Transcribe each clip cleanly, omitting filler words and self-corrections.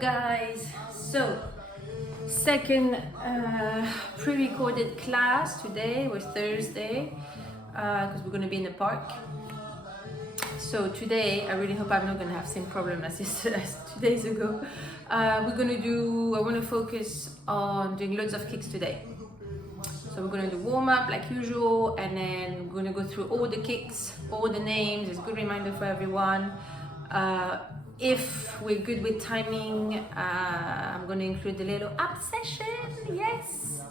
guys, so second pre-recorded class today was Thursday because we're going to be in the park. So today I really hope I'm not going to have the same problem as 2 days ago. I want to focus on doing loads of kicks today. So we're going to do warm-up like usual, and then we're going to go through all the kicks, all the names. It's a good reminder for everyone. If we're good with timing, I'm going to include a little up session, yes,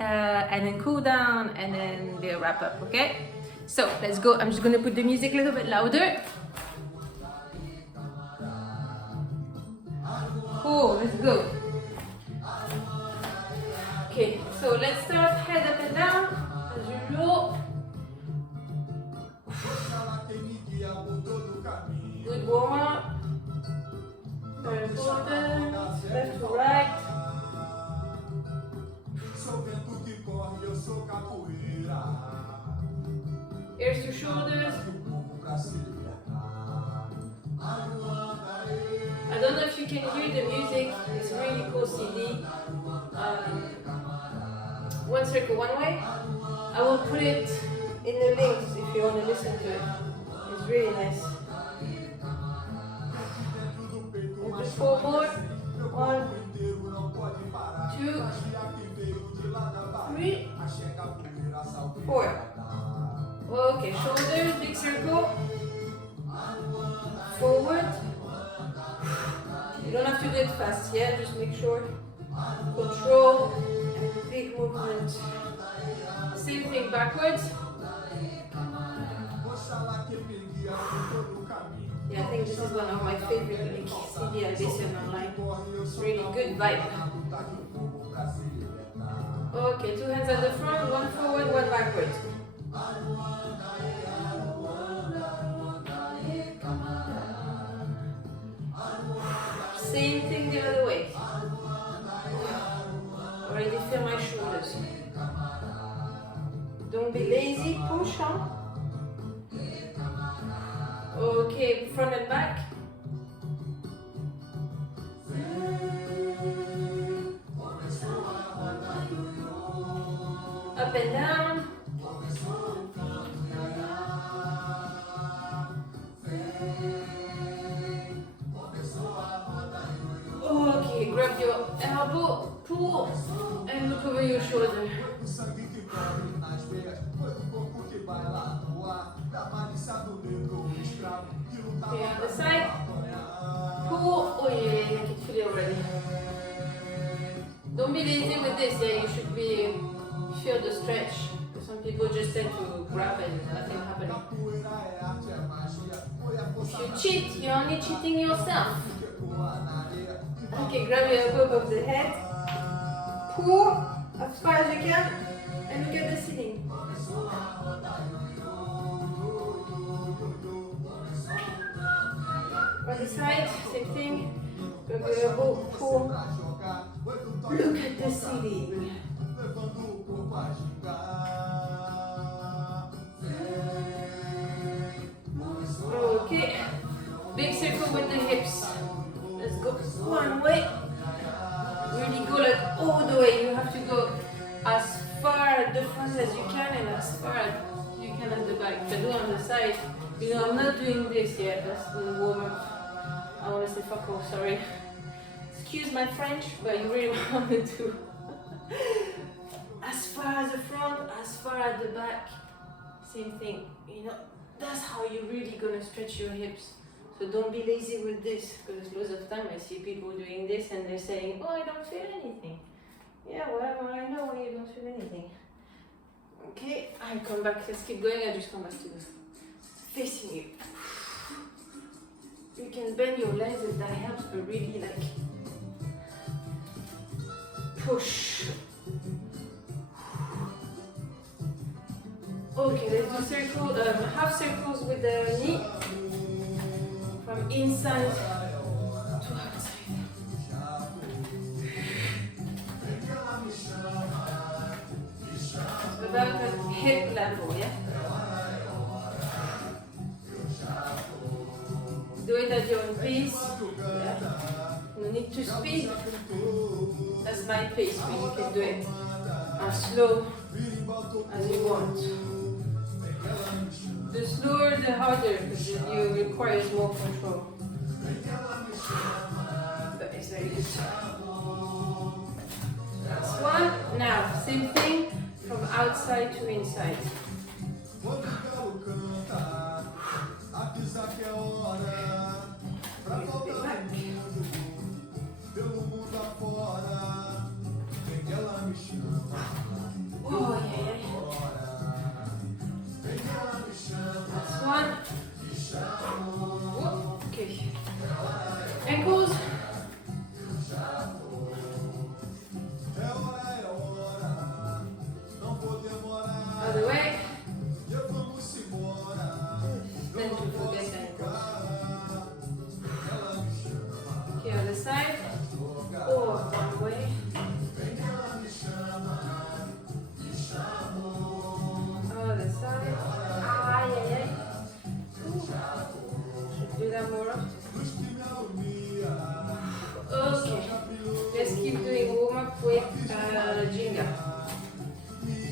and then cool down, and then the wrap up, okay? So let's go. I'm just going to put the music a little bit louder. Cool, let's go. Okay, so let's start head up and down, as usual. Good warm up. Very important. Left to right. Ears to shoulders. I don't know if you can hear the music. It's a really cool CD. One circle, one way. I will put it in the links if you want to listen to it. It's really nice. Just 4 more. 1, 2, 3, 4. Okay, shoulders, big circle. Forward. You don't have to do it fast, yeah? Just make sure. Control and big movement. Same thing backwards. Yeah, I think this is one of my favorite CD I listen online. It's really good vibe. Okay, 2 hands at the front, 1 forward, 1 backwards. Same thing the other way. Already feel my shoulders. Don't be lazy, push on. Okay, front and back. Up and down. Okay, grab your elbow, pull, and look over your shoulder. Okay, on the side, pull. Oh yeah, I can feel it already. Don't be lazy with this, yeah, you should feel the stretch. Some people just tend to grab and nothing happening. If you cheat, you're only cheating yourself. Okay, grab your elbow above the head, pull as far as you can, and look at the ceiling. On the side, same thing. Grab your elbow, pull. Look at the ceiling. Okay, big circle with the hips. Let's go one way. Really go like all the way. You have to go as far at the front as you can and as far as you can at the back. If I do on the side, you know, I'm not doing this yet. That's the warm up. I want to say fuck off, sorry. Excuse my French, but you really want to do as far as the front, as far as the back. Same thing, you know, that's how you're really gonna stretch your hips. So don't be lazy with this, because loads of time I see people doing this and they're saying, oh, I don't feel anything. Yeah, whatever, I know why you don't feel anything. Okay, I come back, let's keep going, I just come back to this. Facing you. You can bend your legs if that helps, but really like push. Okay, let's do half circles with the knee from inside to outside. So about at hip level, yeah? Do it at your own pace. Yeah. No need need to speed, that's my pace, but you can do it as slow as you want. The slower the harder, because it requires more control. But it's very good. That's one. Now, same thing from outside to inside. Oh yeah. That's one. Whoa. Okay. Ankles. Other way. Then to forget ankles. Okay, other side. Or one way. Other side. Ah, yeah, yeah. Should do that more often. Okay, let's keep doing warm up with Ginga.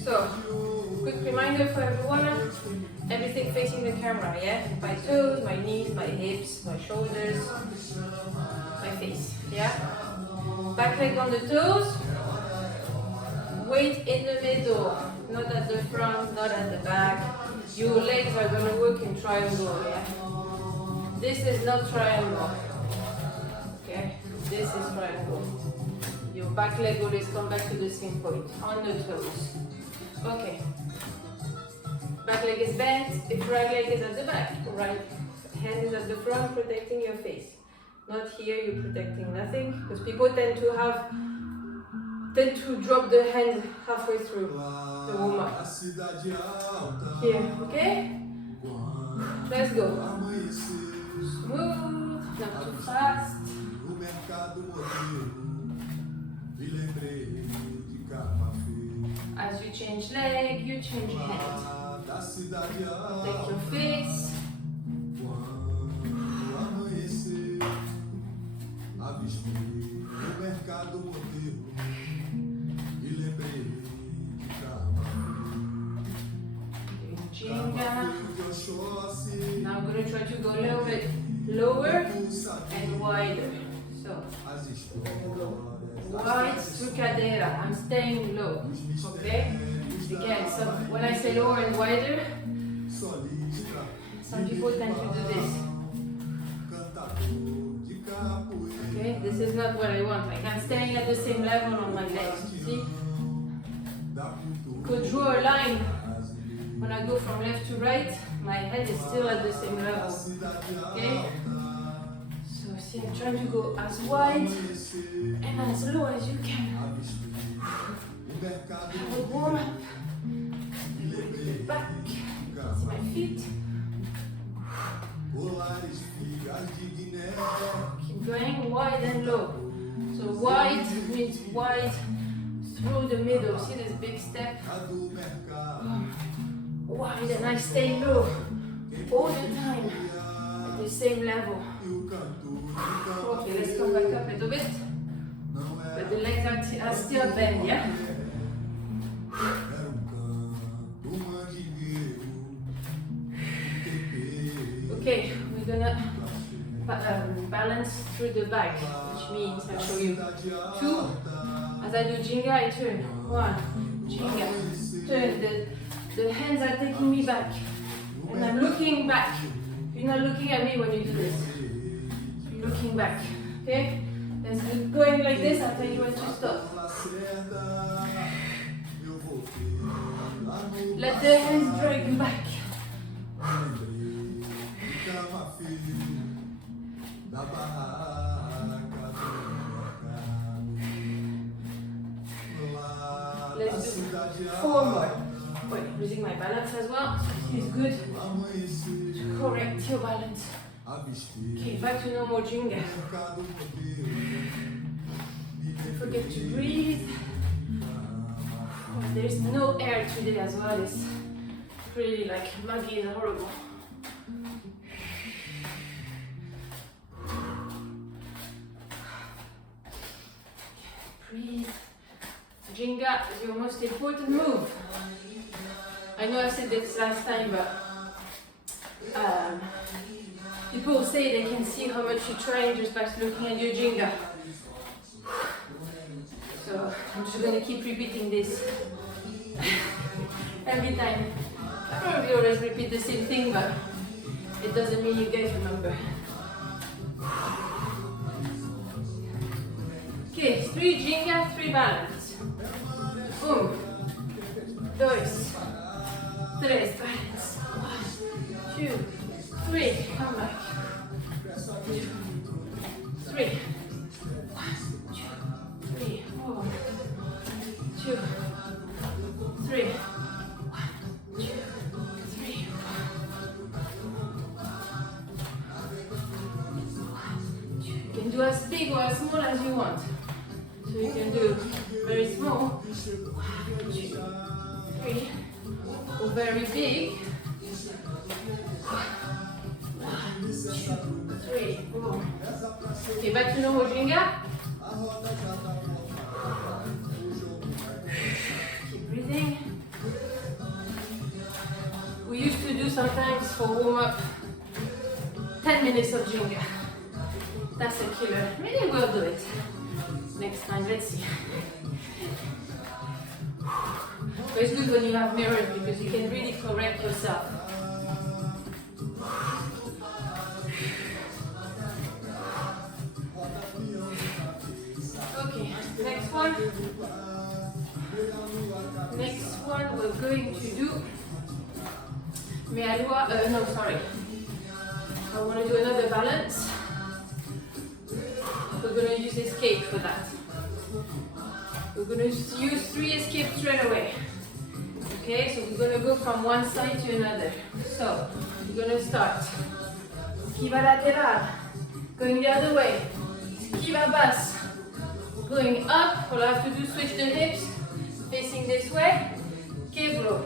So, quick reminder for everyone, everything facing the camera, yeah? My toes, my knees, my hips, my shoulders, my face, yeah? Back leg on the toes, weight in the middle, not at the front, not at the back. Your legs are gonna work in triangle, yeah? This is not triangle, okay? This is triangle. Your back leg always come back to the same point, on the toes. Okay. Back leg is bent, if right leg is at the back, right hand is at the front protecting your face. Not here, you're protecting nothing, because people tend to drop the hand halfway through the warm up. Here, okay? Let's go. Smooth, not too fast. As you change leg, you change hand. Protect your face. Ginga. Now I'm going to try to go a little bit lower and wider. So, we're going to go wide through cadera. I'm staying low. Okay? Again, so when I say lower and wider, some people tend to do this. Okay, this is not what I want. Like I'm staying at the same level on my legs. See? Could draw a line. When I go from left to right, my head is still at the same level. Okay? So see, I'm trying to go as wide and as low as you can. Have a warm up. Back. See my feet. Keep going wide and low. So wide means wide through the middle. See this big step? Wide, and I stay low all the time at the same level. Okay, let's come back up a little bit. But the legs are still bent, yeah? Okay, we're gonna balance through the back, which means I'll show you 2. As I do Ginga, I turn. 1, Ginga, turn. The hands are taking me back, and I'm looking back. You're not looking at me when you do this. You're looking back, okay? Let's do going like this, I'll tell you when to stop. Let the hands drag you back. Let's do 4 more. Wait, losing my balance as well. So it's good to correct your balance. Okay, back to normal Ginga. Don't forget to breathe. Oh, there's no air today as well. It's really like muggy and horrible. Ginga is your most important move. I know I said this last time, but people say they can see how much you train just by looking at your Ginga. So I'm just going to keep repeating this every time. I probably always repeat the same thing, but it doesn't mean you guys remember. Okay, 3 Ginga, 3 balance. 1, 2, 3, balance. 1, 2, 3, come back. 2, 3. 1, 2, 3, 4. 2, 3. 1, 2, 3. You can do as big or as small as you want. So you can do very small, 1, 2, 3, or very big, 1, 2, 3, 4. Okay, back to normal Ginga. Keep breathing. We used to do sometimes for warm-up 10 minutes of Ginga. That's a killer. Maybe we'll do it next time, let's see. But it's good when you have mirrors because you can really correct yourself. Okay, next one. Next one we're going to do Meia, no, sorry. I want to do another balance. We're going to use escape for that. We're going to use 3 escapes straight away. Okay, so we're going to go from one side to another. So, we're going to start. Esquiva lateral. Going the other way. Esquiva bas. Going up. All I have to do is switch the hips. Facing this way. Quebro.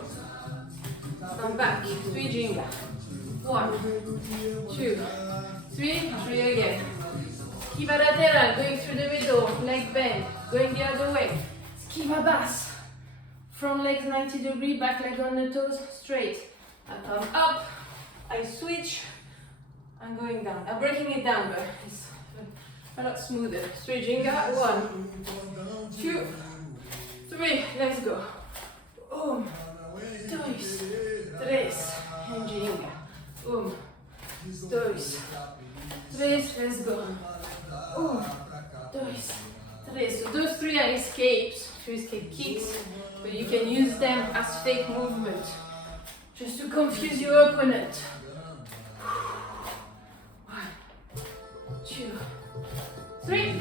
Come back. 3 Ginga. 1, 2, 3. 3 again. Esquiva lateral, going through the middle, leg bend, going the other way. Esquiva bas, front leg 90 degrees, back leg on the toes, straight. I come up, I switch, I'm going down. I'm breaking it down, but it's a lot smoother. 3 Ginga, 1, 2, 3, let's go. 1, 2, 3, and Ginga. 1, 2, 3, let's go. 1, 2, 3. So those 3 are escapes, 3 escape kicks, but you can use them as fake movement, just to confuse your opponent. 1, 2, 3. 1,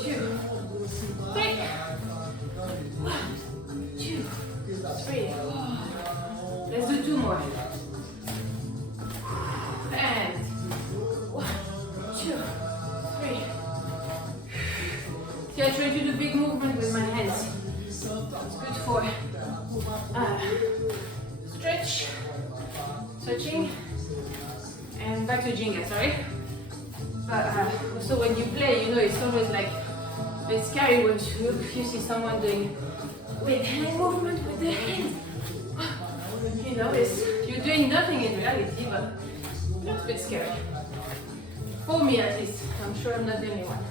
2, 3. 1, 2, 3. Let's do 2 more. And 1, 2, 3. See, I try to do big movement with my hands. It's good for stretch, stretching, and back to Ginga, sorry. But also when you play, you know, it's always like a bit scary when you see someone doing with hand movement with their hands. You know, you're doing nothing in reality, but it's a bit scary. For me at least. I'm sure I'm not the only one.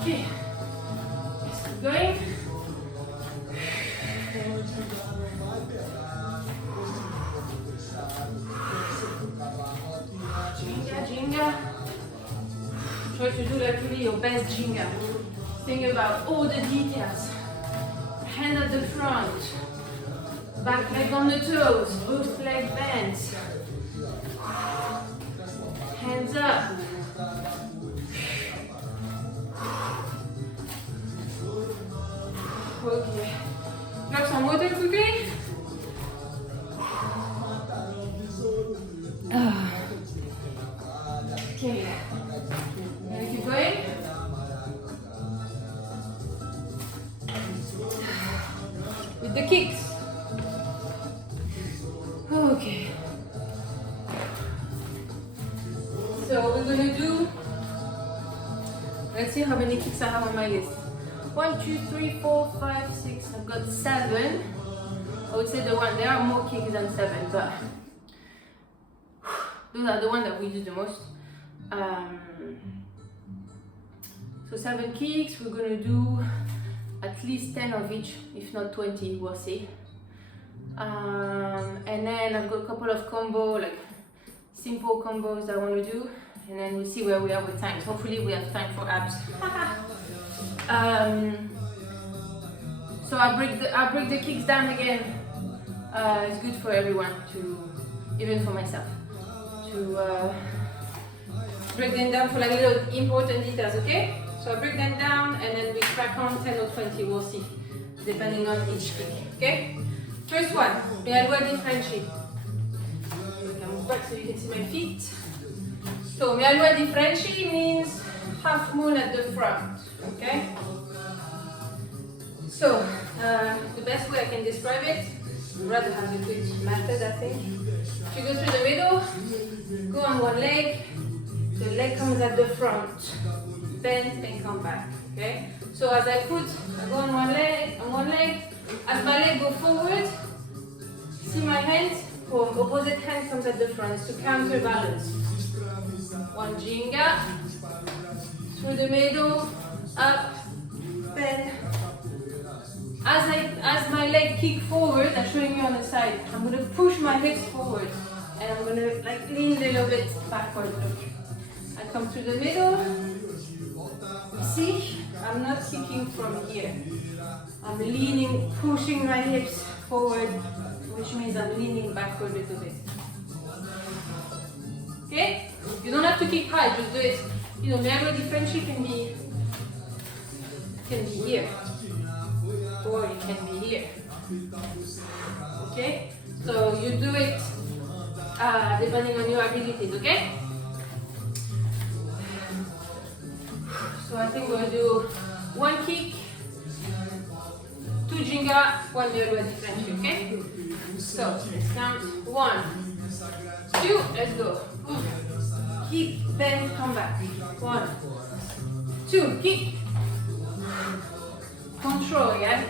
Okay. Let's keep going. Ginga, Ginga. Try to do like really your best Ginga. Think about all the details. Hand at the front. Back leg on the toes, both leg bends. Hands up. Okay. Grab some water quickly. Okay. Gonna keep going. With the kicks. Okay. So we're see how many kicks I have on my list. 1, 2, 3, 4, 5, 6. I've got 7. I would say there are more kicks than 7, but those are the ones that we do the most. So 7 kicks. We're gonna do at least 10 of each, if not 20. We'll see. And then I've got a couple of combos, like simple combos I want to do, and then we'll see where we are with time. So hopefully we have time for abs. So I'll break the kicks down again. It's good for everyone to, even for myself, to break them down for like little important details. Okay? So I break them down and then we crack on 10 or 20. We'll see, depending on each kick. Okay? First one, Meia di frente. I can move back so you can see my feet. So Meia di frente means half moon at the front. Okay. So the best way I can describe it, I'd rather have a good method, I think. If you go through the middle, go on one leg, the leg comes at the front, bend and come back. Okay. So as I go on one leg, as my leg go forward, see my hand, boom, opposite hand comes at the front to counterbalance. One Ginga, through the middle, up, bend. As my leg kick forward, I'm showing you on the side, I'm going to push my hips forward and I'm going to like lean a little bit backward. Look. I come through the middle. See, I'm not kicking from here. I'm leaning, pushing my hips forward, which means I'm leaning backward a little bit. Okay? You don't have to kick high, just do it. You know, Meia di frente can be here, or it can be here. Okay? So you do it depending on your abilities, okay? So I think we'll do one kick, 2 Ginga, 1 Meia di frente, okay? So let's count 1, 2, let's go. Kick, bend, come back. 1, 2, kick. Control, yeah?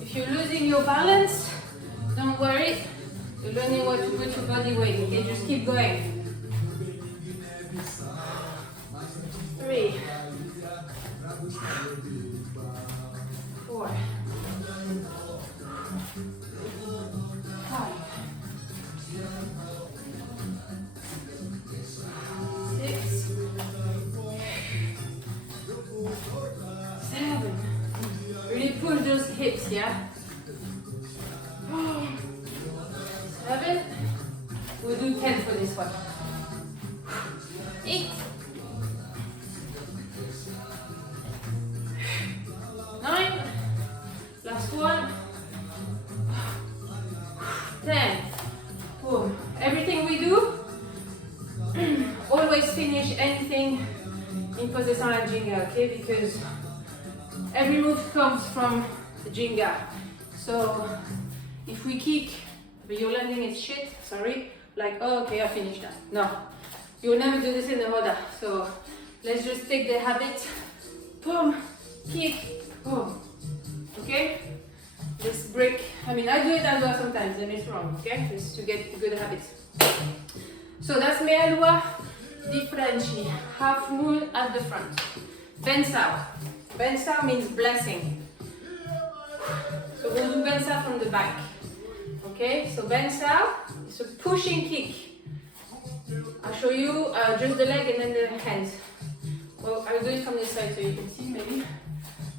If you're losing your balance, don't worry. You're learning what to put your body weight, okay? Just keep going. 3, 4, 5, 6, 7. Really push those hips, yeah? 7. We'll do 10 for this one. 8. 9. Last one. 10. Boom. Everything we do, always finish anything in position la Ginga, okay? Because every move comes from the Ginga. So if we kick, but you're landing it shit, sorry, like, oh, okay, I finished that. No, you'll never do this in the Abada. So let's just take the habit. Boom, kick, boom. Okay? Let's break. I mean, I do it as well sometimes, and it's wrong, okay? Just to get good habits. So that's Meia di frente, half moon at the front. Benção. Benção means blessing. So we'll do benção from the back. Okay, so benção is a pushing kick. I'll show you just the leg and then the hands. Well, I'll do it from this side so you can see maybe.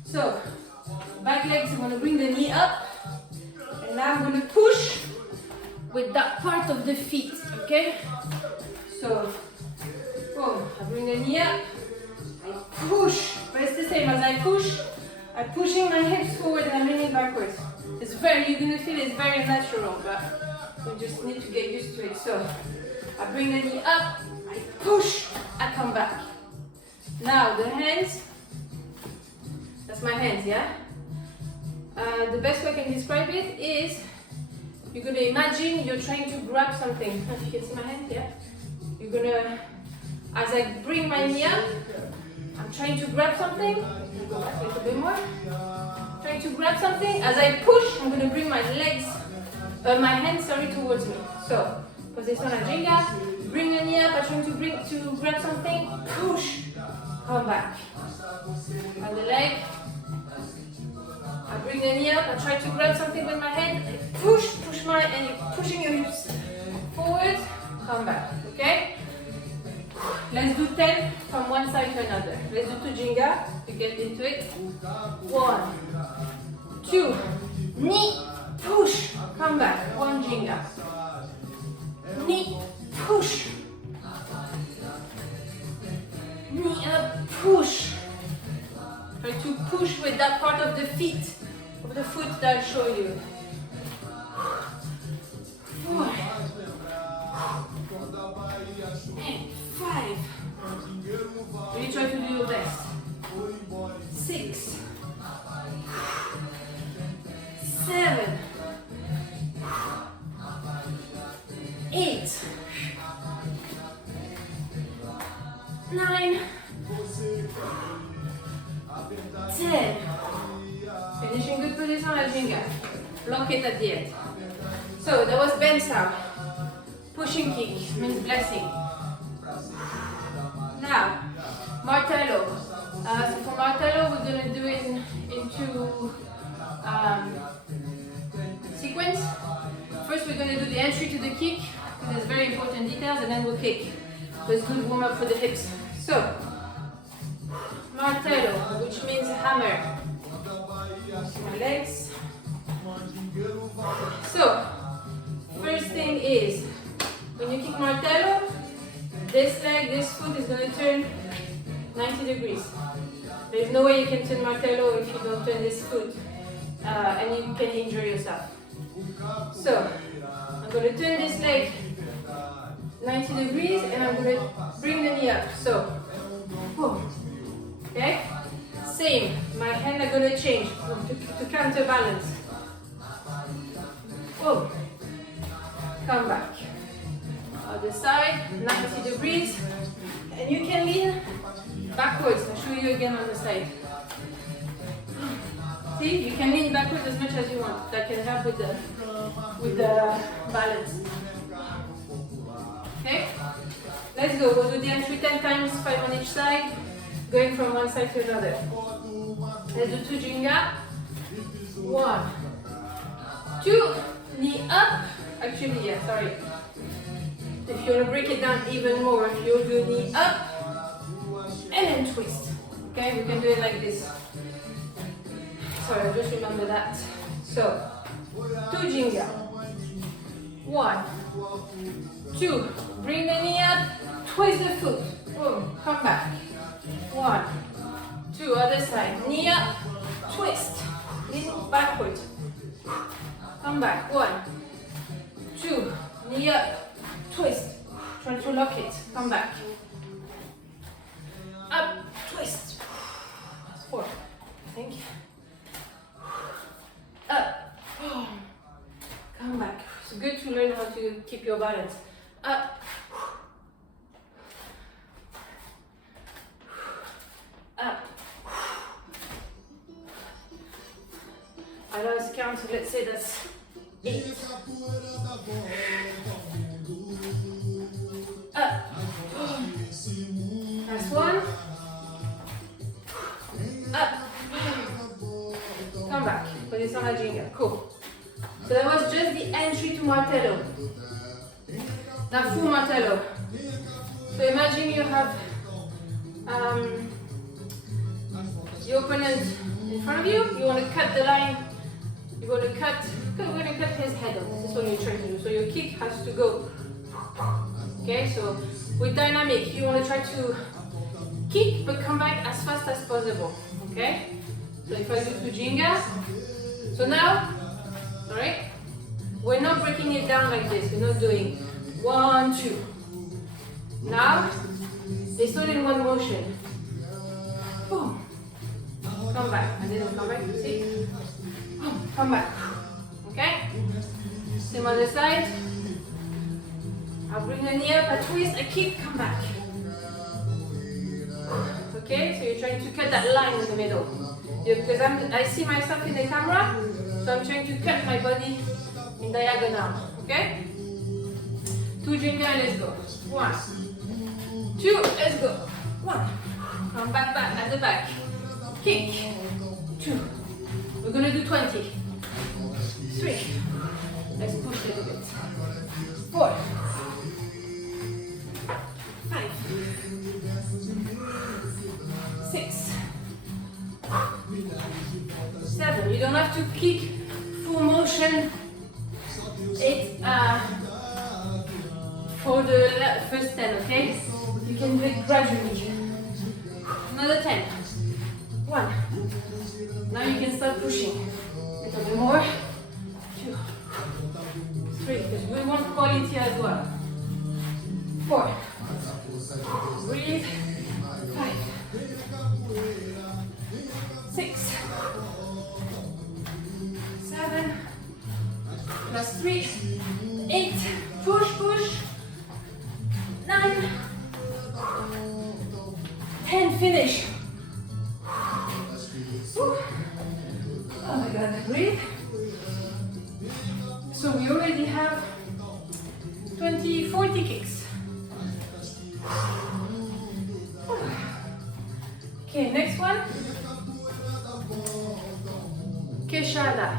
So, back legs, I'm going to bring the knee up. And now I'm going to push with that part of the feet, okay? So, boom, I bring the knee up. I push, but it's the same as I push. I'm pushing my hips forward and I'm leaning backwards. It's you're going to feel it's very natural, but we just need to get used to it. So, I bring the knee up, I push, I come back. Now, the hands, that's my hands, yeah? The best way I can describe it is, you're going to imagine you're trying to grab something. If you can see my hand, yeah? You're going to, as I bring my knee up, I'm trying to grab something. Go back a little bit more. Trying to grab something. As I push, I'm going to bring my legs, my hands, sorry, towards me. So, position à Ginga. Bring the knee up. I'm trying to grab something. Push. Come back. Other leg. I bring the knee up. I try to grab something with my hand. Push and you're pushing your hips forward. Come back. Okay. Let's do 10 from one side to another. Let's do 2 Ginga to get into it. 1, 2, knee, push, come back. 1 Ginga. Knee, push. Knee up, push. Try to push with that part of the feet, of the foot that I'll show you. 4, and 5. Really try to do your best. 6, 7, 8, 9, 10. Finishing good position at Ginga. Block it at the end. So that was bensa. Pushing kick means blessing. Now, Martello. So for Martello, we're going to do it into sequence. First, we're going to do the entry to the kick, because there's very important details, and then we'll kick. So it's good warm up for the hips. So, Martello, which means hammer. My legs. So, first thing is, when you kick Martello, this leg, this foot is going to turn 90 degrees. There's no way you can turn Martello if you don't turn this foot, and you can injure yourself. So, I'm going to turn this leg 90 degrees and I'm going to bring the knee up. So, boom. Okay? Same. My hands are going to change to counterbalance. Boom. Come back. Other side, 90 degrees. And you can lean backwards. I'll show you again on the side. See, you can lean backwards as much as you want. That can help with the balance. Okay? Let's go. We'll do the entry 10 times, 5 on each side, going from one side to another. Let's do 2 Ginga. 1, 2, knee up. Actually, yeah, sorry. If you want to break it down even more, you'll do knee up and then twist. Okay, we can do it like this. Sorry, just remember that. So, 2 Ginga. 1, 2, bring the knee up, twist the foot. Boom, come back. 1, 2, other side. Knee up, twist. Lean backward. Come back. 1, 2, knee up, twist. Try to lock it. Come back. Up, twist. 4. Thank you. Up. Come back. It's good to learn how to keep your balance. Up. Up. I lost count, so let's say that's 8. Up. Last one. Up. Come back. Position la Ginga. Cool. So that was just the entry to Martello. Now full Martello. So imagine you have your opponent in front of you. You want to cut the line. We're going to cut his head off. This is what you're trying to do. So your kick has to go. Okay, so with dynamic, you want to try to kick but come back as fast as possible. Okay? So if I do 2 Ginga, so now, alright, we're not breaking it down like this. We're not doing 1, 2. Now, it's all in one motion. Boom. Come back. And then come back, see? Boom. Come back. Okay? Same other side. I'll bring the knee up, I twist, I kick, come back. Okay, so you're trying to cut that line in the middle. Yeah, because I see myself in the camera, so I'm trying to cut my body in diagonal. Okay? 2 Ginga, let's go. 1, 2, let's go. 1. Come back at the back. Kick. 2. We're gonna do 20. 3. Let's push a little bit. 4. 5. 6. 7. You don't have to kick full motion. 8. For the first 10, okay? You can do it gradually. Another 10. 1. Now you can start pushing. A little bit more. 2. 3, because we want quality as well. 4. Breathe. 5. 6. 7. Plus 3. 8. Push. 9. 10. Finish. Woo. Oh my god, breathe. So we already have 40 kicks. Okay, next one. Quesada.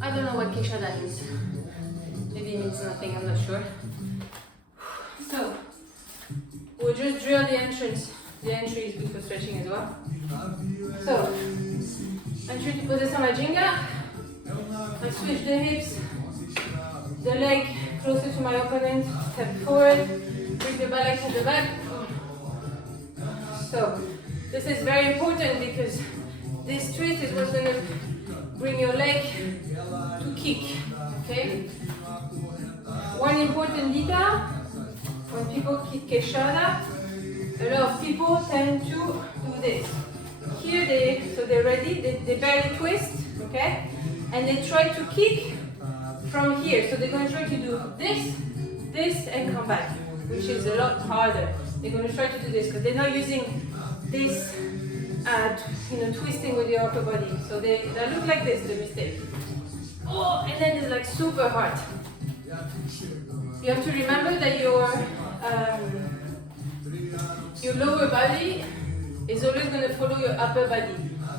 I don't know what Quesada means. Maybe it means nothing, I'm not sure. So, we'll just drill the entrance. The entry is good for stretching as well. So, entry to position my Ginga. I switch the hips, the leg closer to my opponent, step forward, bring the balance at the back. So, this is very important because this twist is what's going to bring your leg to kick. Okay? One important detail, when people kick Quesada, a lot of people tend to do this. Here they're ready, they barely twist, okay? And they try to kick from here. So they're going to try to do this, and come back, which is a lot harder. They're going to try to do this because they're not using this, twisting with your upper body. So they look like this, the mistake. Oh, and then it's like super hard. You have to remember that your lower body is always going to follow your upper body.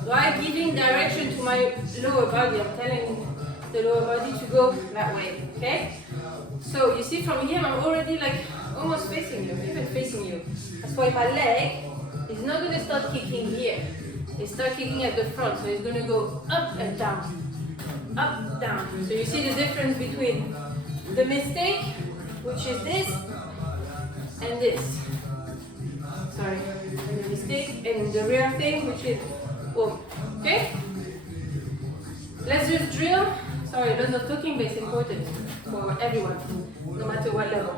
So I'm giving direction to my lower body. I'm telling the lower body to go that way, okay? So you see from here, I'm already like almost facing you, even facing you. That's why my leg is not going to start kicking here. It starts kicking at the front, so it's going to go up and down, up, down. So you see the difference between the mistake, which is this, and this. Sorry, and the mistake, and the real thing, which is boom. Okay? Let's just drill. Sorry, lots of talking, but it's important for everyone, no matter what level.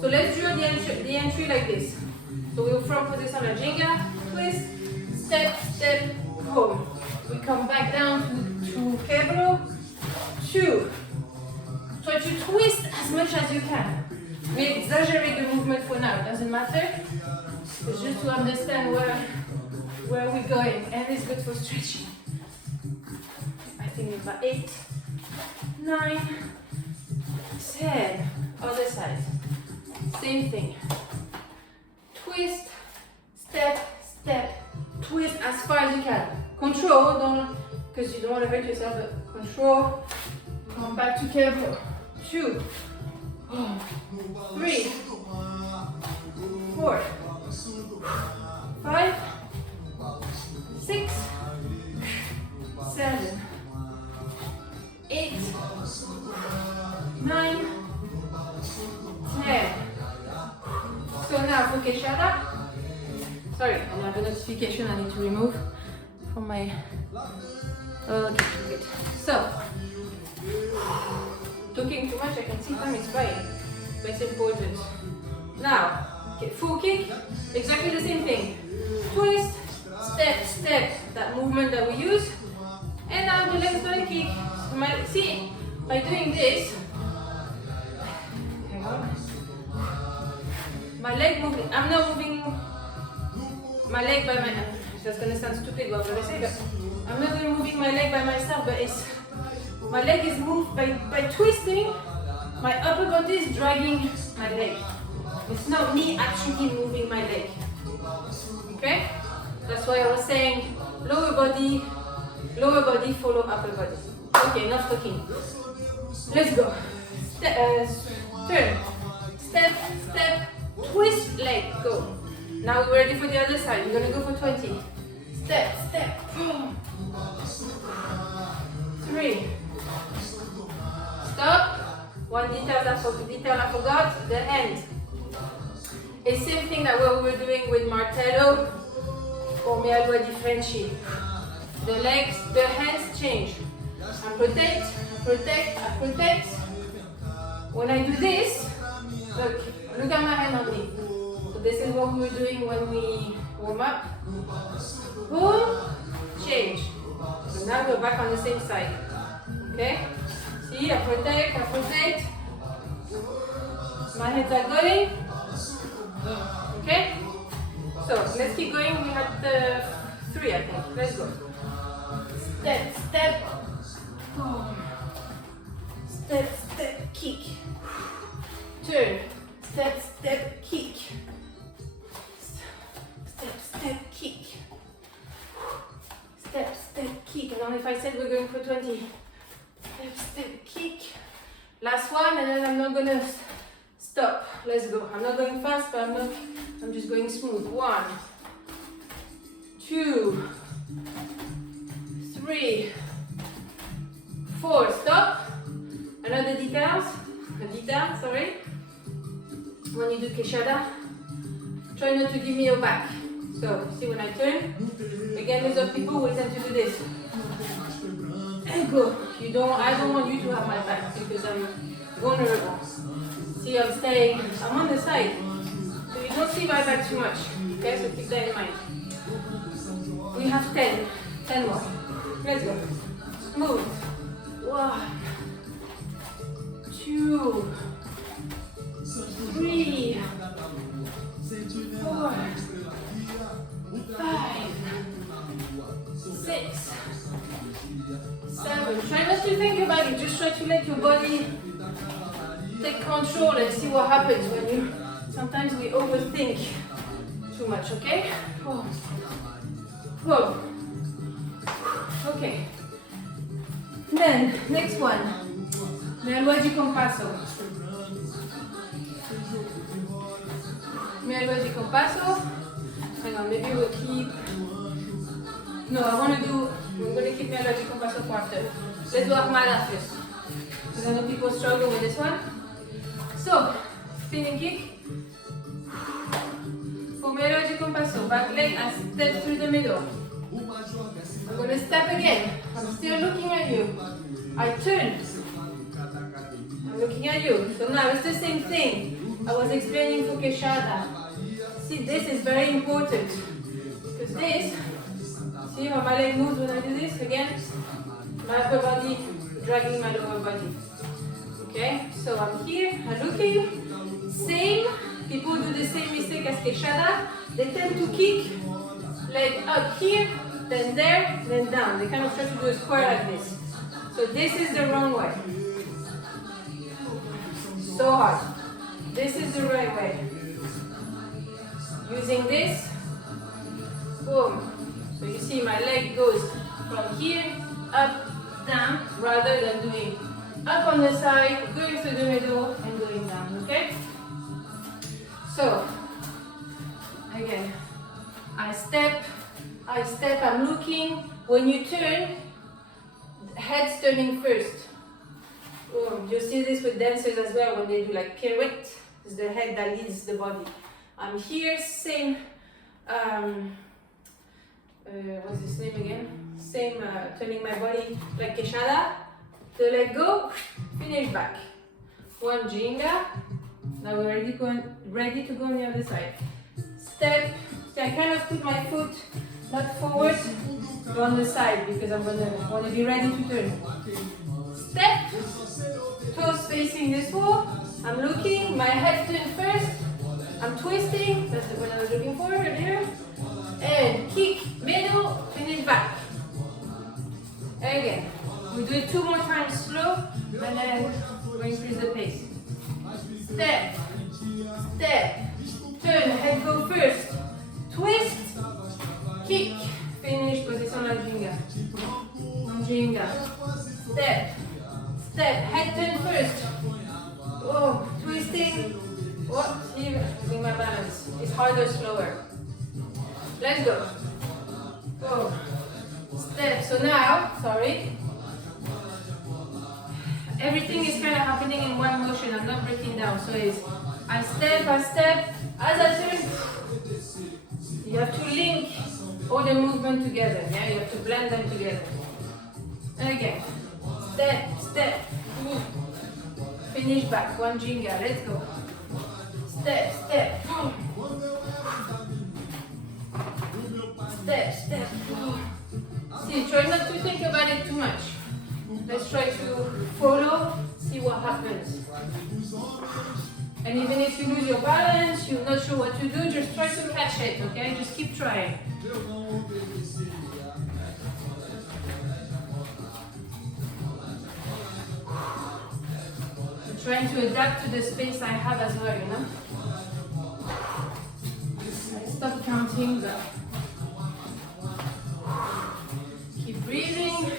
So let's drill the entry like this. So we'll front position a Ginga, twist, step, home. We come back down to Quebro, 2. Try to twist as much as you can. We exaggerate the movement for now, it doesn't matter. It's just to understand where we're going, and it's good for stretching. I think it's about 8, 9, 10. Other side. Same thing. Twist, step, twist as far as you can. Control, because you don't want to hurt yourself, but control. Come back to Quebro. 2, 3, 4, 5, 6, 7, 8, 9, 10. So now for Quesada. Sorry, I have a notification I need to remove from my. Okay, good. So, talking too much, I can see time is flying, but it's important. Now, full kick, exactly the same thing. Twist, step, that movement that we use. And now the legs gonna kick. See, by doing this, hang on. my leg moving. I'm not moving my leg by my. That's gonna sound stupid what I'm gonna say, but I'm not really moving my leg by myself. But it's my leg is moved by twisting. My upper body is dragging my leg. It's not me actually moving my leg. Okay? That's why I was saying lower body follow upper body. Okay, enough talking. Let's go. Turn. Step, step, twist, leg, go. Now we're ready for the other side. We're gonna go for 20. Step, step. 3. Stop. One detail I forgot, the hand. It's the same thing that what we were doing with Martello or Meia di frente. The legs, the hands change. I protect, I protect, I protect. When I do this, look at my hand on me. So this is what we were doing when we warm up. Boom, change. So now we're back on the same side. Okay? See, I protect, I protect. My hands are going. Okay? So let's keep going. We have the 3, I think. Let's go. Step, step. Boom. Step, step, kick. Turn. Step, step, kick. Step, step, kick. Step, step, kick. And only if I said we're going for 20. Step, step, kick. Last one, and then I'm not gonna stop. Let's go. I'm not going fast, but I'm just going smooth. 1, 2, 3, 4. Stop. Another detail, sorry. When you do Quesada, try not to give me your back. So, see when I turn, again, there's other people who tend to do this. And go. I don't want you to have my back because I'm vulnerable. See, I'm on the side. So you don't see my back too much. Okay, so keep that in mind. We have 10 more. Let's go. Move. 1, 2, 3, 4, 5, 6, 7. Try not to think about it, just try to let your body take control and see what happens when sometimes we overthink too much, okay? Oh. Oh. Okay. Then, next one. Meia di Compasso. Meia di Compasso. Hang on, maybe we'll keep... No, we're going to keep Meia di Compasso for after. Let's do Abada first. Because I know people struggle with this one. So, spinning kick. For Meia di Compasso, back leg and step through the middle. I'm going to step again. I'm still looking at you. I turn. I'm looking at you. So now it's the same thing I was explaining for Quesada. See, this is very important. Because this, see how my leg moves when I do this again? My upper body dragging my lower body. Okay, so I'm here, I'm looking. Same, people do the same mistake as Quesada. They tend to kick, leg up here, then there, then down. They kind of try to do a square like this. So this is the wrong way. So hard. This is the right way. Using this, boom. So you see my leg goes from here, up, down, rather than doing up on the side, going through the middle, and going down, okay? So, again, I step, I'm looking. When you turn, head's turning first. You see this with dancers as well when they do like pirouette. It's the head that leads the body. I'm here, same, what's his name again? Same, turning my body like Quesada. So let go, finish back. 1 Ginga. Now we're ready to go on the other side. Step. See, I kind of put my foot not forward, but on the side because I'm want to be ready to turn. Step. Toes facing this wall. I'm looking. My head turns first. I'm twisting, that's what I was looking for earlier. And kick, middle, finish back. Again. We do it 2 more times slow, and then we increase the pace. Step, step, turn, head go first. Twist, kick, finish, position la Ginga. Ginga. Step, step, head turn first. Oh, twisting. Oh, here, losing my balance. It's harder, slower. Let's go. Go. Step. So now, sorry. Everything is kind of happening in one motion. I'm not breaking down. So it's I step, as I turn. You have to link all the movement together. Yeah, you have to blend them together. Again. Step, step. Finish back. One Ginga. Let's go. Step, step. Step, step. See, try not to think about it too much. Let's try to follow, see what happens. And even if you lose your balance, you're not sure what to do, just try to catch it, okay? Just keep trying. I'm trying to adapt to the space I have as well, you know? I stop counting, but keep breathing.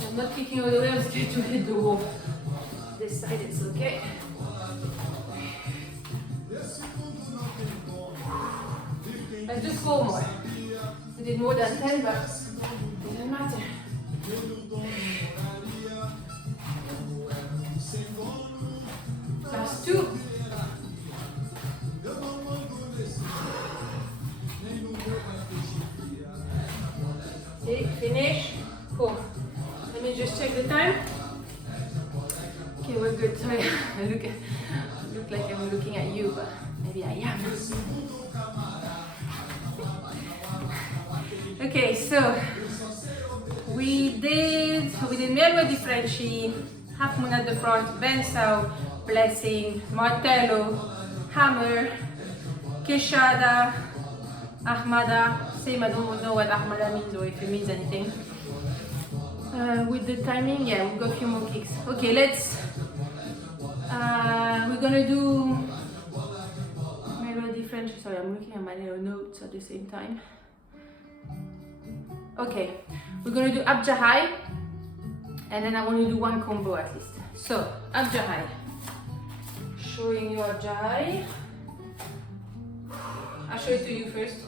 I'm not kicking all the way, I'm scared to hit the wall. This side it's okay. Let's do 4 more. We did more than 10, but it doesn't matter. Last 2. Okay, finish. Cool. Let me just check the time. Okay, we're good. Sorry, I look like I'm looking at you, but maybe I am. Okay, so we did Meia di frente, half moon at the front, Quesada, blessing, Martello, hammer, Quesada, Abada. Same, I don't know what Abada means or if it means anything. With the timing, yeah, we've got a few more kicks. Okay, we're gonna do Meia di frente. Sorry, I'm looking at my little notes at the same time. Okay, we're gonna do Abada, and then I want to do 1 combo at least. So, Abada. Showing you Abada. I'll show it to you first.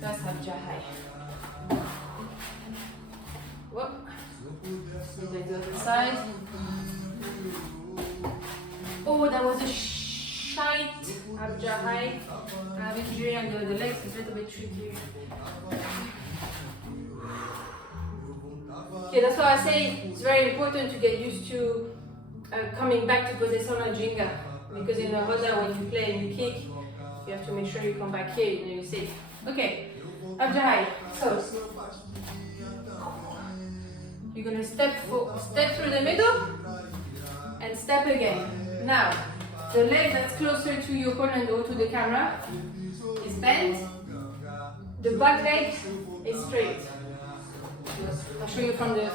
That's Abada. Whoop. Take the other side. Oh, that was a shite Abada. I have injury under the legs, it's a little bit tricky. Okay, that's why I say it's very important to get used to coming back to position Ginga, because in Abada, when you play and you kick, you have to make sure you come back here, you know, you're safe. Okay, Abada. So you're gonna step through the middle and step again. Now, the leg that's closer to your opponent or to the camera is bent. The back leg is straight. I'll show you from the,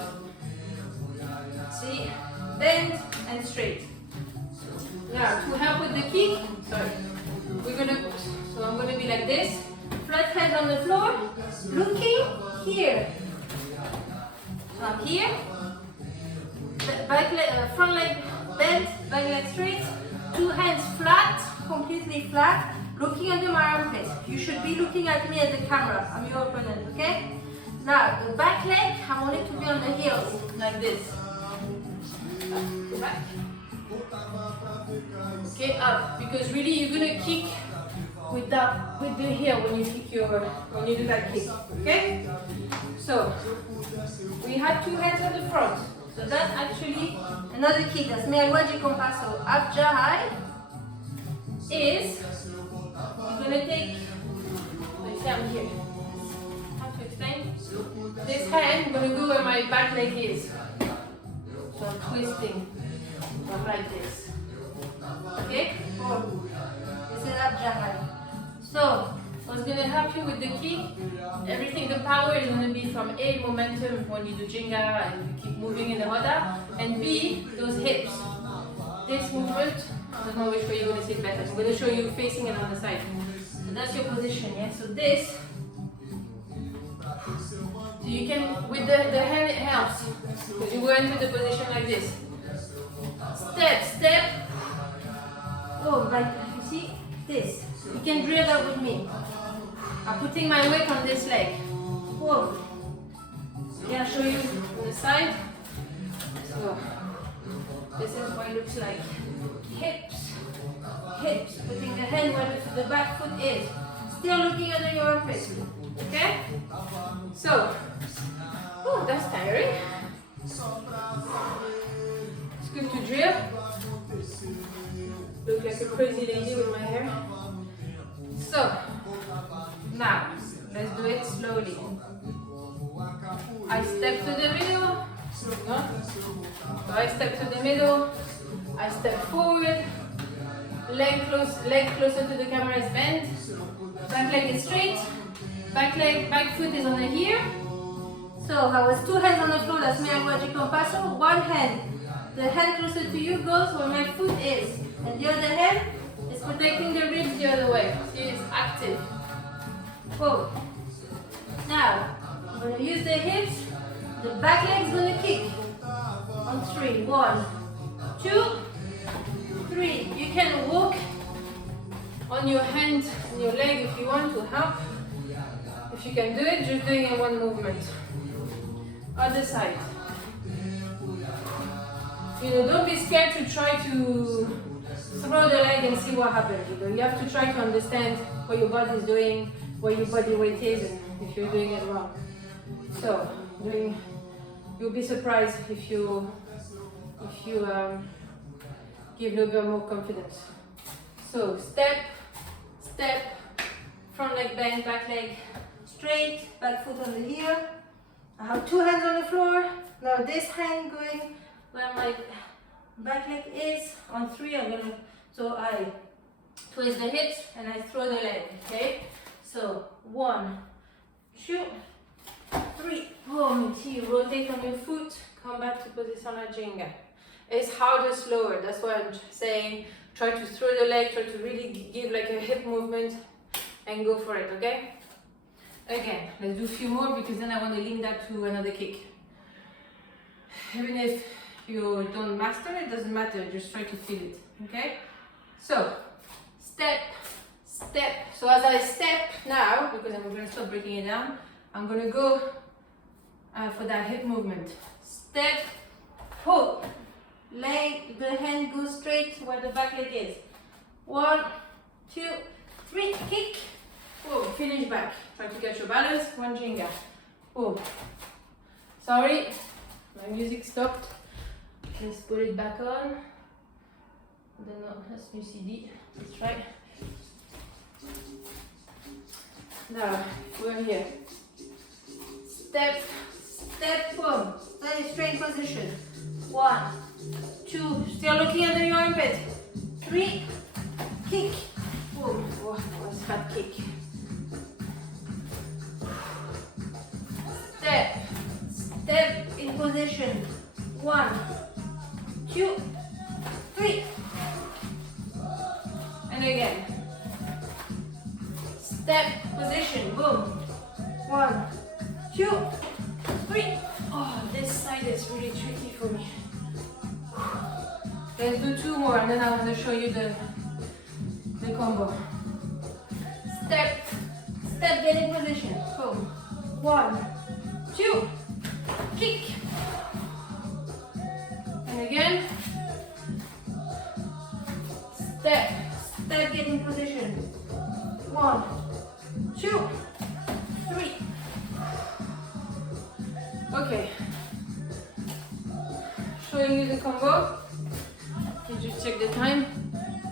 see, bend and straight. Now, to help with the kick, sorry, so I'm gonna be like this, flat head on the floor, looking here. So I'm here, back leg, front leg bent, back leg straight, 2 hands flat, completely flat, looking under my armpit. You should be looking at me at the camera. I'm your opponent, okay? Now, the back leg, I want it to be on the heels, like this. Go back. Okay, up, because really you're gonna kick with the heel when you do that kick, okay? So, we have 2 hands on the front. So that's actually another kick, that's Meia di Compasso. Abada is, you're gonna take, let's say I'm here. How to explain? This hand, I'm going to go where my back leg is. So I'm twisting. I'm like this. Okay? This is Abada. So, what's going to help you with the kick? Everything, the power is going to be from A, momentum when you do Ginga and you keep moving in the Abada, and B, those hips. This movement, I don't know which way you're going to see it better. I'm going to show you facing it on the side. So that's your position, yeah? So this, so you can, with the hand it helps. Because you go into the position like this. Step, step. Oh, like, you see? This. You can drill that with me. I'm putting my weight on this leg. Whoa. Yeah, I'll show you on the side. So, this is what it looks like. Hips. Hips. Putting the hand where the back foot is. Still looking under your armpit. Okay? So, oh, that's tiring. It's good to drill. Look like a crazy lady with my hair. So, now, let's do it slowly. I step to the middle. So I step to the middle. I step forward. Leg closer to the camera is bent. Back leg is straight. Back foot is on the here. So I was 2 hands on the floor, that's Meia, Compasso. 1 hand. The hand closer to you goes where my foot is. And the other hand is protecting the ribs the other way. See, it's active. Whoa. Now, I'm going to use the hips. The back leg is going to kick. On 3. 1, 2, 3. You can walk on your hand and your leg if you want to help. If you can do it, just doing in one movement. Other side. You know, don't be scared to try to throw the leg and see what happens. You know, you have to try to understand what your body is doing, what your body weight is, and if you're doing it wrong. So, you'll be surprised if you give a little bit more confidence. So, step, step, front leg bend, back leg straight, back foot on the heel. I have 2 hands on the floor. Now this hand going where my back leg is. On 3, so I twist the hips and I throw the leg, okay? So 1, 2, 3, boom, until you rotate on your foot, come back to position la Ginga. It's harder, slower, that's why I'm saying try to throw the leg, try to really give like a hip movement and go for it, okay? Again, let's do a few more because then I want to link that to another kick. Even if you don't master it, doesn't matter, just try to feel it, okay? So, step, step. So as I step now, because I'm going to stop breaking it down, I'm going to go for that hip movement. Step, pull. Leg, the hand goes straight where the back leg is. 1, 2, 3, kick. Whoa, finish back. Try to catch your balance. 1 Ginga. Whoa. Sorry, my music stopped. Let's put it back on. I don't know, that's new CD. Let's try. Now, we're here. Step, step, boom. Stay straight position. 1, 2, still looking under your armpit. 3, kick. Boom. Oh, that was a fat kick. Step, step in position. 1, 2, 3. And again. Step, position, boom. 1, 2, 3. Oh, this side is really tricky for me. Let's do 2 more and then I want to show you the combo. Step, step, get in position. Boom. 1, 2, kick. And again. Step, step, get in position. 1, 2, 3. Okay. Showing you the combo. You just check the time.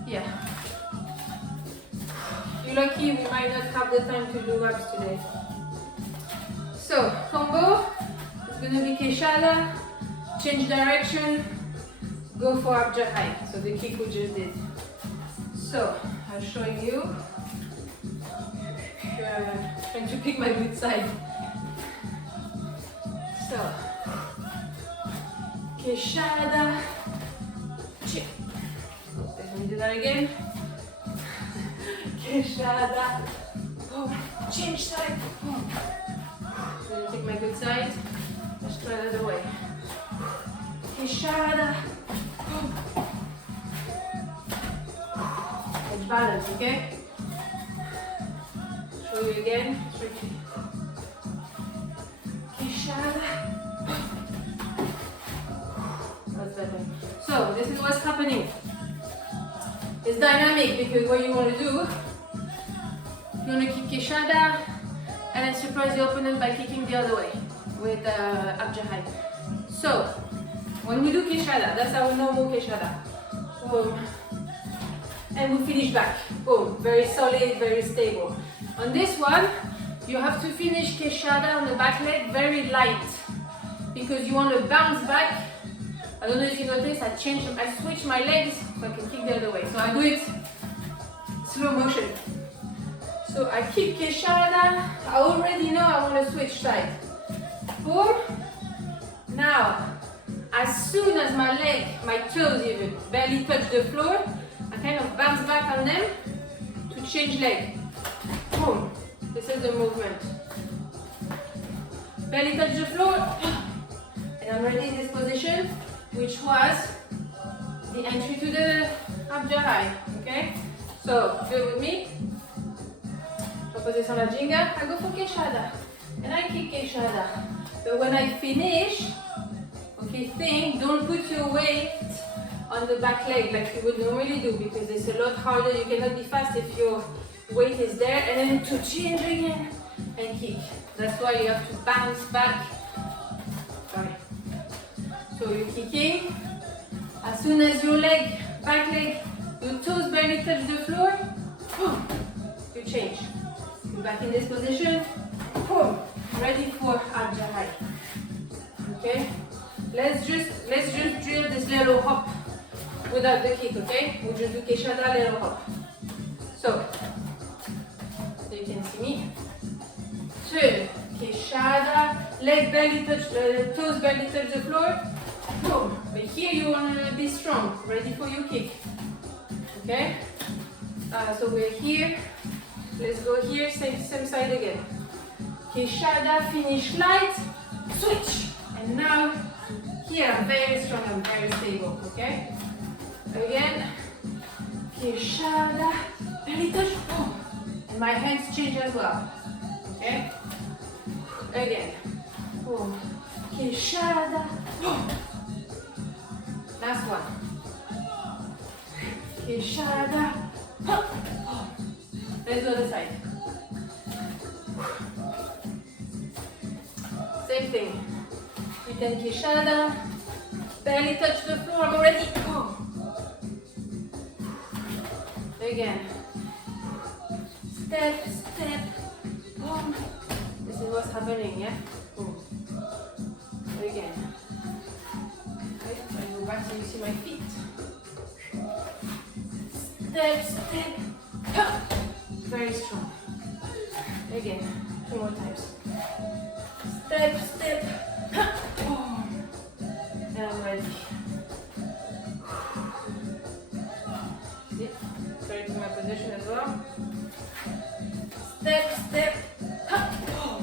Yeah. You're lucky we might not have the time to do abs today. So, So, combo, it's gonna be Quesada, change direction, go for up high. So the kick we just did. So, I'm showing you. Trying to pick my good side. So, Quesada, chip. Let me do that again. Quesada, boom, change side, boom. Then take my good side. Let's try the other way. Quesada, boom. Edge balance, okay? Show you again. Quesada. That's better. So this is what's happening. It's dynamic because what you want to do, you want to kick Quesada and then surprise the opponent by kicking the other way with up high. So when we do Quesada, that's our normal Quesada. Boom. And we finish back. Boom. Very solid, very stable. On this one, you have to finish Quesada on the back leg very light because you want to bounce back. I don't know if you notice, I switch my legs so I can kick the other way. So I do it slow motion. So I kick Quesada, I already know I want to switch side. Boom. Now, as soon as my leg, my toes even, barely touch the floor, I kind of bounce back on them to change leg. Boom. This is the movement. Barely touch the floor, and I'm ready in this position, which was the entry to the Abada, okay? So, do it with me. Position la Ginga, I go for Quesada, and I kick Quesada. But when I finish, okay, don't put your weight on the back leg like you would normally do because it's a lot harder. You cannot be fast if your weight is there, and then to change again and kick. That's why you have to bounce back. Sorry. So you're kicking. As soon as your leg, back leg, your toes barely touch the floor, boom, you change. You're back in this position, boom, ready for Abada high. Okay? Let's just drill this little hop without the kick, okay? We'll just do Quesada, little hop. So you can see me. Turn, Quesada, leg barely touch, toes barely touch the floor. Boom. But here you want to be strong, ready for your kick. Okay? So we're here. Let's go here, same side again. Quesada, finish light, switch. And now, here I'm very strong, I'm very stable, okay? Again, Quesada, belly touch, boom. And my hands change as well, okay? Again, boom. Quesada, boom. Last one. Quesada, boom. Let's go other side. Same thing. You can Quesada, barely touch the floor, I'm already. Boom. Again. Step, step, boom. This is what's happening, yeah? Boom. Again. Okay, I go back so you see my feet. Step, step, very strong. Again, 2 more times. Step, step, boom. And I'm ready. See? Sorry to my position as well. Step, step, boom.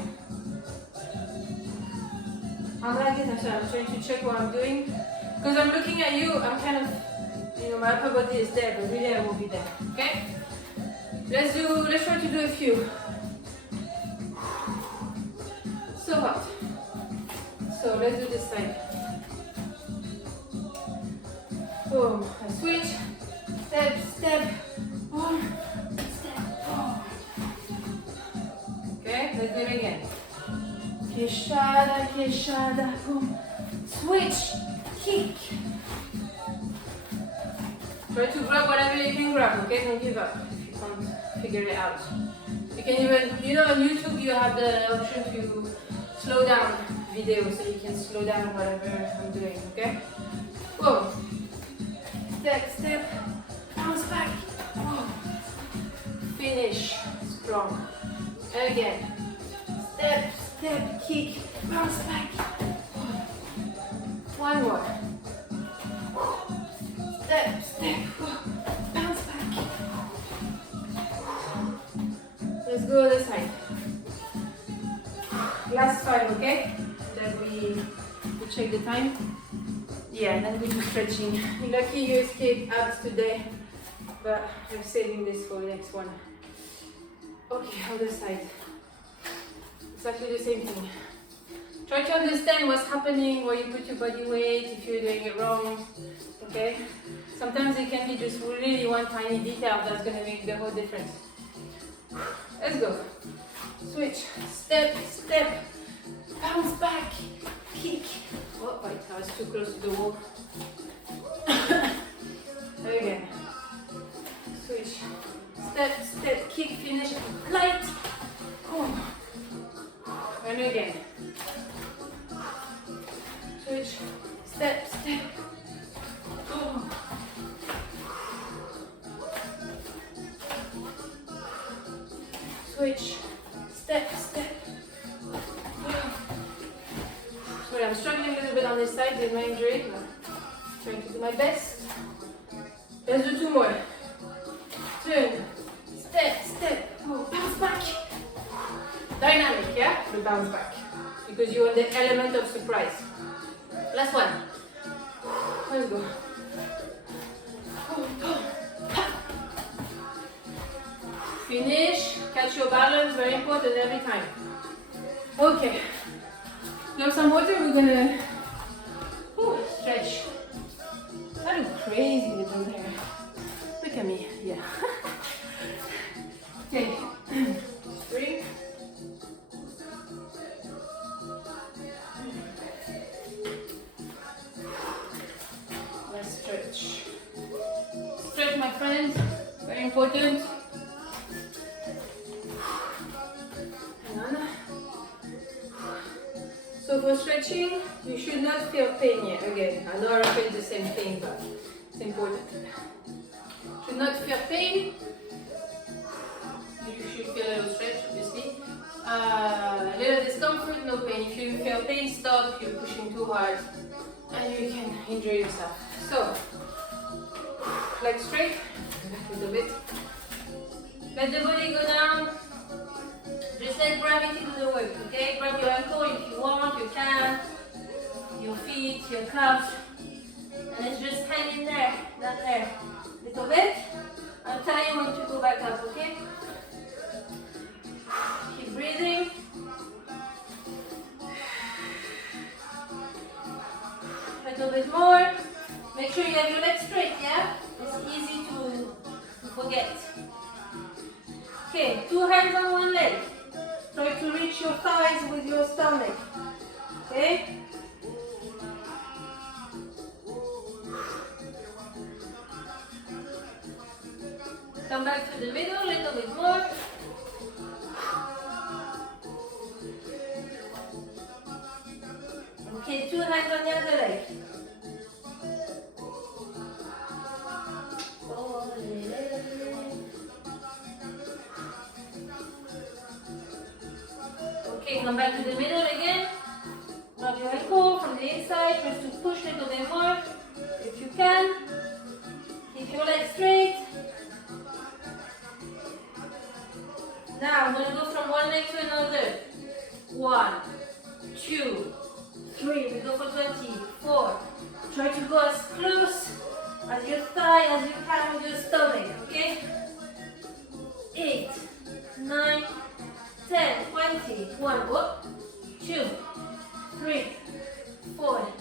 I'm like this, I'm trying to check what I'm doing. Because I'm looking at you, I'm kind of, my upper body is there, but really I won't be there. Okay? Let's try to do a few. So hot. So let's do this side. Boom. I switch. Step, step, boom, step, boom. Okay, let's do it again. Quesada, Quesada, boom. Switch, kick. Try to grab whatever you can grab, okay? Don't give up if you can't figure it out. You can even, on YouTube you have the option to slow down video so you can slow down whatever I'm doing, okay? Whoa. Step, step, bounce back. Whoa. Finish strong. Again. Step, step, kick, bounce back. One more. Step, step, bounce back. Let's go other side. Last 5, okay? Then we check the time. Yeah, and then we do stretching. Lucky you escaped abs today, but I'm saving this for the next one. Okay, other side. Exactly the same thing. Try to understand what's happening, where you put your body weight, if you're doing it wrong, okay? Sometimes it can be just really one tiny detail that's going to make the whole difference. Let's go. Switch, step, step, bounce back, kick. Oh, wait, I was too close to the wall. Again. Switch, step, step, kick, finish, light. Oh. And again. Switch, step, step. Oh. Switch, step, step. Sorry, I'm struggling a little bit on this side with my injury, but I'm trying to do my best. Let's do 2 more. Turn, step, step, oh, bounce back. Dynamic, yeah? The bounce back. Because you want the element of surprise. Last one. Let's go. Finish. Catch your balance, very important every time. Okay. Grab some water, we're gonna stretch. I look crazy with those hair. Look at me, yeah. Okay. 3. Let's stretch. Stretch, my friends, very important. So for stretching, you should not feel pain yet. Again, I know I repeat the same thing, but it's important. Should not feel pain. You should feel a little stretch, obviously. A little discomfort, no pain. If you feel pain, stop. You're pushing too hard, and you can injure yourself. So, legs straight, back a little bit. Let the body go down. Just let gravity do the work, okay? Grab your ankle if you want, you can. Your feet, your calves. And it's just hang in there, not there. Little bit. I'll tell you when to go back up, okay? Keep breathing. A little bit more. Make sure you have your legs straight, yeah? It's easy to forget. Okay, 2 hands on one leg. Try to reach your thighs with your stomach. Okay? Come back to the middle, a little bit more. Okay, 2 hands on the other leg. Okay, come back to the middle again. Grab your ankle from the inside, try to push a little bit more if you can. Keep your legs straight. Now I'm going to go from one leg to another. 1, 2, 3. We go for 20. 4. Try to go as close as your thigh as you can with your stomach. Okay? 8, 9, 10, 20. 1, 2, 3, 4,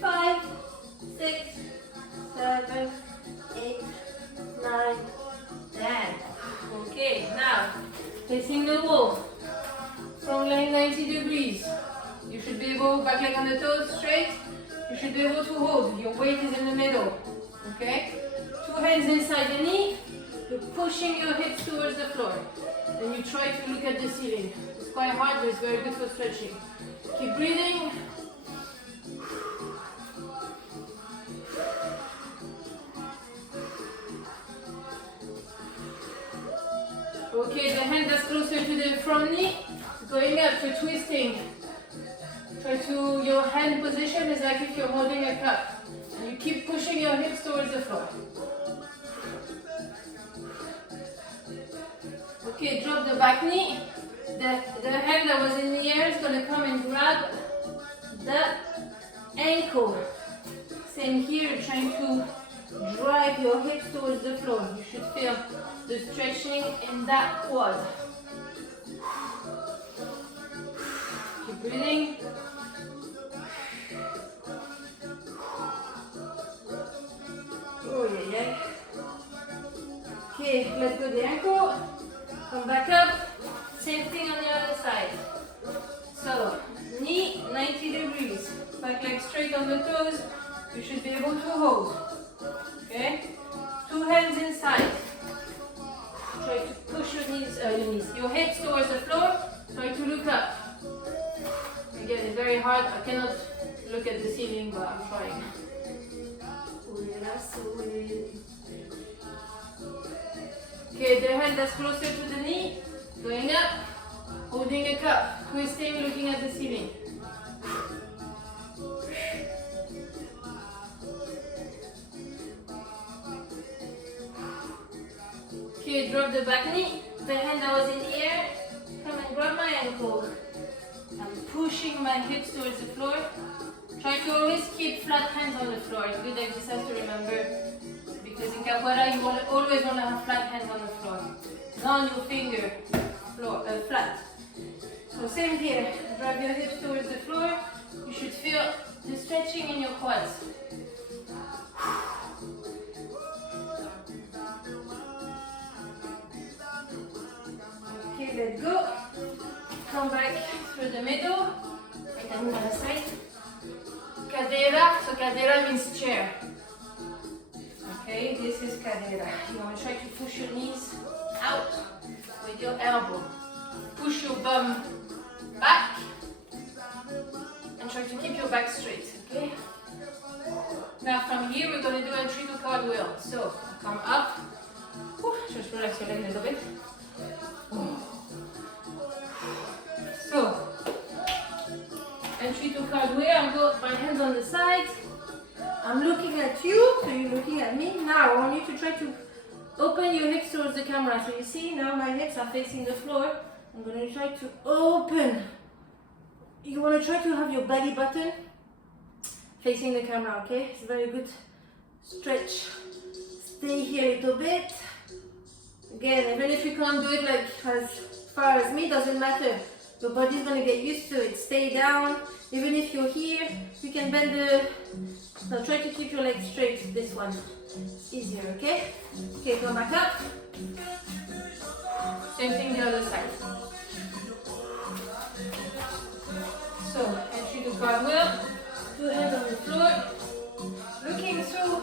5, 6, 7, 8, 9, 10. Okay, now facing the wall. Strong leg 90 degrees. You should be able, back leg on the toes, straight. You should be able to hold. Your weight is in the middle. Okay? 2 hands inside the knee. You're pushing your hips towards the floor. and you try to look at the ceiling. It's quite hard, but it's very good for stretching. Keep breathing. Okay, the hand that's closer to the front knee, going up, so twisting. Try to, your hand position is like if you're holding a cup. And you keep pushing your hips towards the floor. Okay, drop the back knee. The hand that was in the air is going to come and grab the ankle. Same here, trying to drive your hips towards the floor. You should feel the stretching in that quad. Keep breathing. Oh yeah, yeah. Okay, let go the ankle. Come back up. Same thing on the other side. So, knee 90 degrees. Back leg straight on the toes. You should be able to hold. Okay? 2 hands inside. Try to push your hips towards the floor. Try to look up. Again, it's very hard. I cannot look at the ceiling, but I'm trying. Okay, the hand that's closer to the knee, going up, holding a cup, twisting, looking at the ceiling. Okay, drop the back knee, the hand that was in the air, come and grab my ankle. I'm pushing my hips towards the floor. Try to always keep flat hands on the floor. It's a good exercise to remember. Because in capoeira, you always want to have flat hands on the floor. Not on your finger, flat. So same here. Drive your hips towards the floor. You should feel the stretching in your quads. Okay, let go. Come back through the middle. I can move on the side. Cadeira. So cadeira means chair. Okay, this is cadeira. You want to try to push your knees out with your elbow. Push your bum back and try to keep your back straight. Okay? Now from here we're going to do entry to cartwheel. So come up. Just relax your leg a little bit. So entry to cartwheel. I've got my hands on the sides. I'm looking at you, so you're looking at me. Now I want you to try to open your hips towards the camera. So you see now my hips are facing the floor. I'm going to try to open. You want to try to have your belly button facing the camera, okay? It's a very good stretch. Stay here a little bit. Again, even if you can't do it like as far as me, doesn't matter. Your body's going to get used to it. Stay down. Even if you're here, you can bend the... Now try to keep your legs straight, this one. It's easier, okay? Okay, come back up. Same thing the other side. So, entry to cartwheel. 2 hands on the floor. Looking through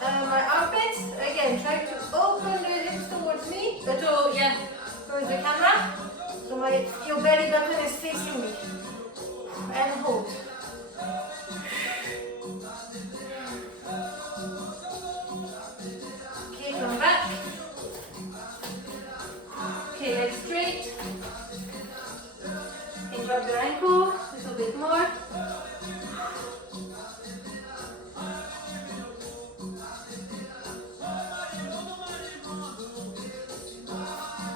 my armpits. Again, try to open the hips towards me. Towards the camera. So your belly button is facing me. And hold. Okay, come back. Okay, legs straight. Okay, grab your ankle a little bit more.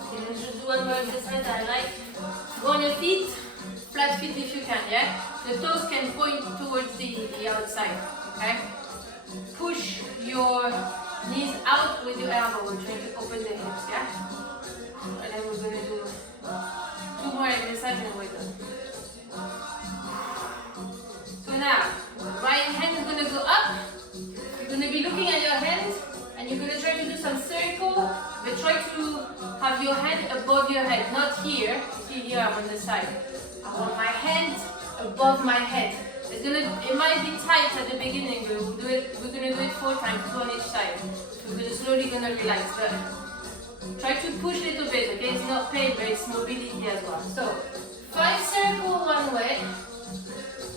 Okay, let's just do one more exercise that I like. Go on your feet, flat feet if you can, yeah? The toes can point towards the outside, okay? Push your knees out with your elbow. We're trying to open the hips, yeah? And then we're going to do 2 more exercises and we're done. So now, right hand is going to go up. You're going to be looking at your hands and you're going to try to do some circle, but try to have your hand above your head, not here. See here, I'm on the side. I want my hand above my head. It might be tight at the beginning, but we're going to do it 4 times, 2 on each side. So we're slowly going to relax. But Try to push a little bit, okay? It's not pain, but it's mobility as well. So, 5 circles one way.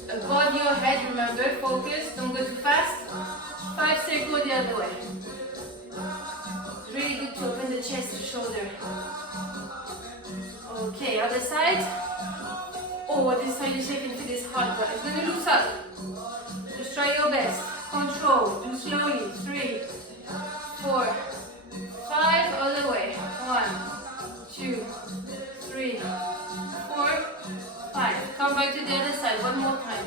Above your head, remember, focus, don't go too fast. 5 circles the other way. It's really good to open the chest and shoulder. Okay, other side. Oh, this side you shaking to this hard, but it's gonna loosen up. Just try your best. Control, do slowly. 3, 4, 5, all the way. 1, 2, 3, 4, 5. Come back to the other side one more time.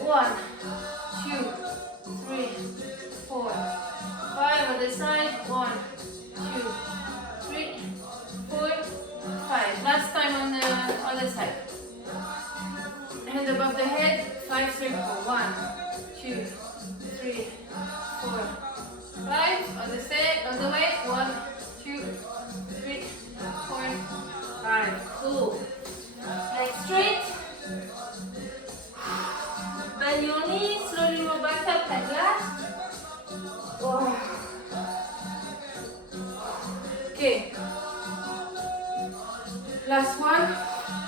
1, 2, 3, 4, 5. Other side. 1, 2, 3, 4, 5. Last time on the other side. Hand above the head. 5 circles. 1, 2, 3, 4, 5. Other side. Other way. 1, 2, 3, 4, 5. Cool. Legs straight. Bend your knees. Slowly move back up at last. Oh. Okay. Last one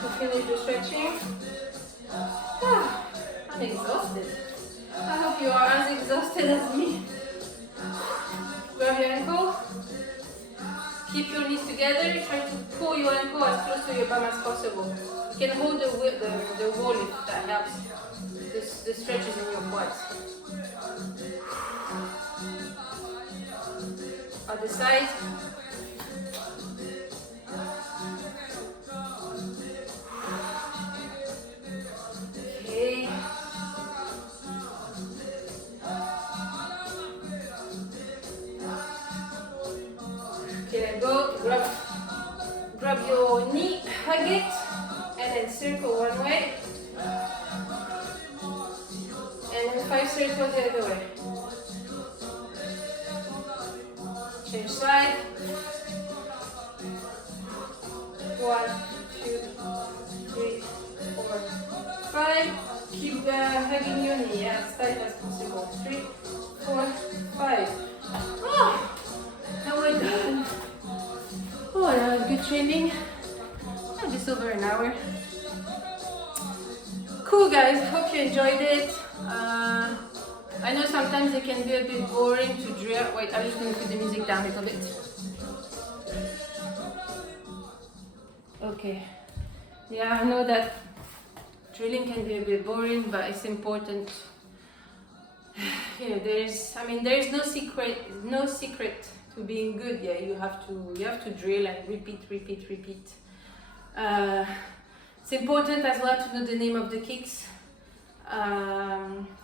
to finish the stretching. I'm exhausted. I hope you are as exhausted as me. Grab your ankle. Keep your knees together. Try to pull your ankle as close to your bum as possible. You can hold the wall if that helps. The stretches in your quads. Other side. Okay. Okay, go. Grab your knee, hug it, and then circle one way. And then 5 circles the other way. Change side. 1, 2, 3, 4, 5. Keep hugging your knee as tight as possible. 3, 4, 5. Oh, and we're done. Oh, that was good training. Just over an hour. Cool, guys. Hope you enjoyed it. I know sometimes it can be a bit boring to drill. Wait, I'm just going to put the music down a little bit. Okay. Yeah, I know that drilling can be a bit boring, but it's important. You know, there's no secret to being good. Yeah, you have to drill and repeat. It's important as well to know the name of the kicks.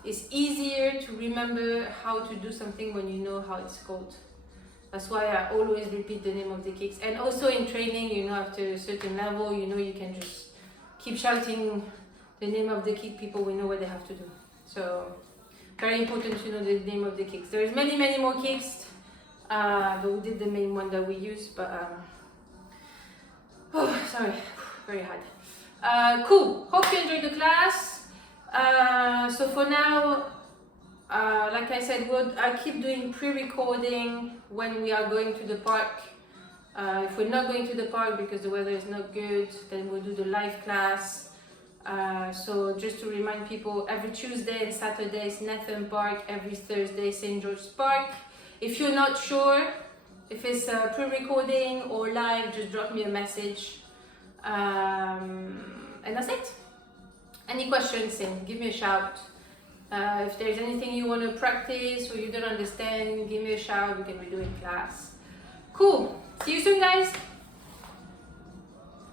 It's easier to remember how to do something when you know how it's called. That's why I always repeat the name of the kicks. And also in training, you know, after a certain level, you know, you can just keep shouting the name of the kick. People will know what they have to do. So very important to know the name of the kicks. There's many more kicks, but we did the main one that we use. But oh, sorry, very hard. Cool. Hope you enjoyed the class. So for now, like I said, I keep doing pre-recording when we are going to the park. If we're not going to the park because the weather is not good, then we'll do the live class. So just to remind people, every Tuesday and Saturday is Nathan Park, every Thursday St. George's Park. If you're not sure if it's pre-recording or live, just drop me a message. And that's it. Any questions, give me a shout. If there's anything you want to practice or you don't understand, give me a shout. We can redo in class. Cool. See you soon, guys.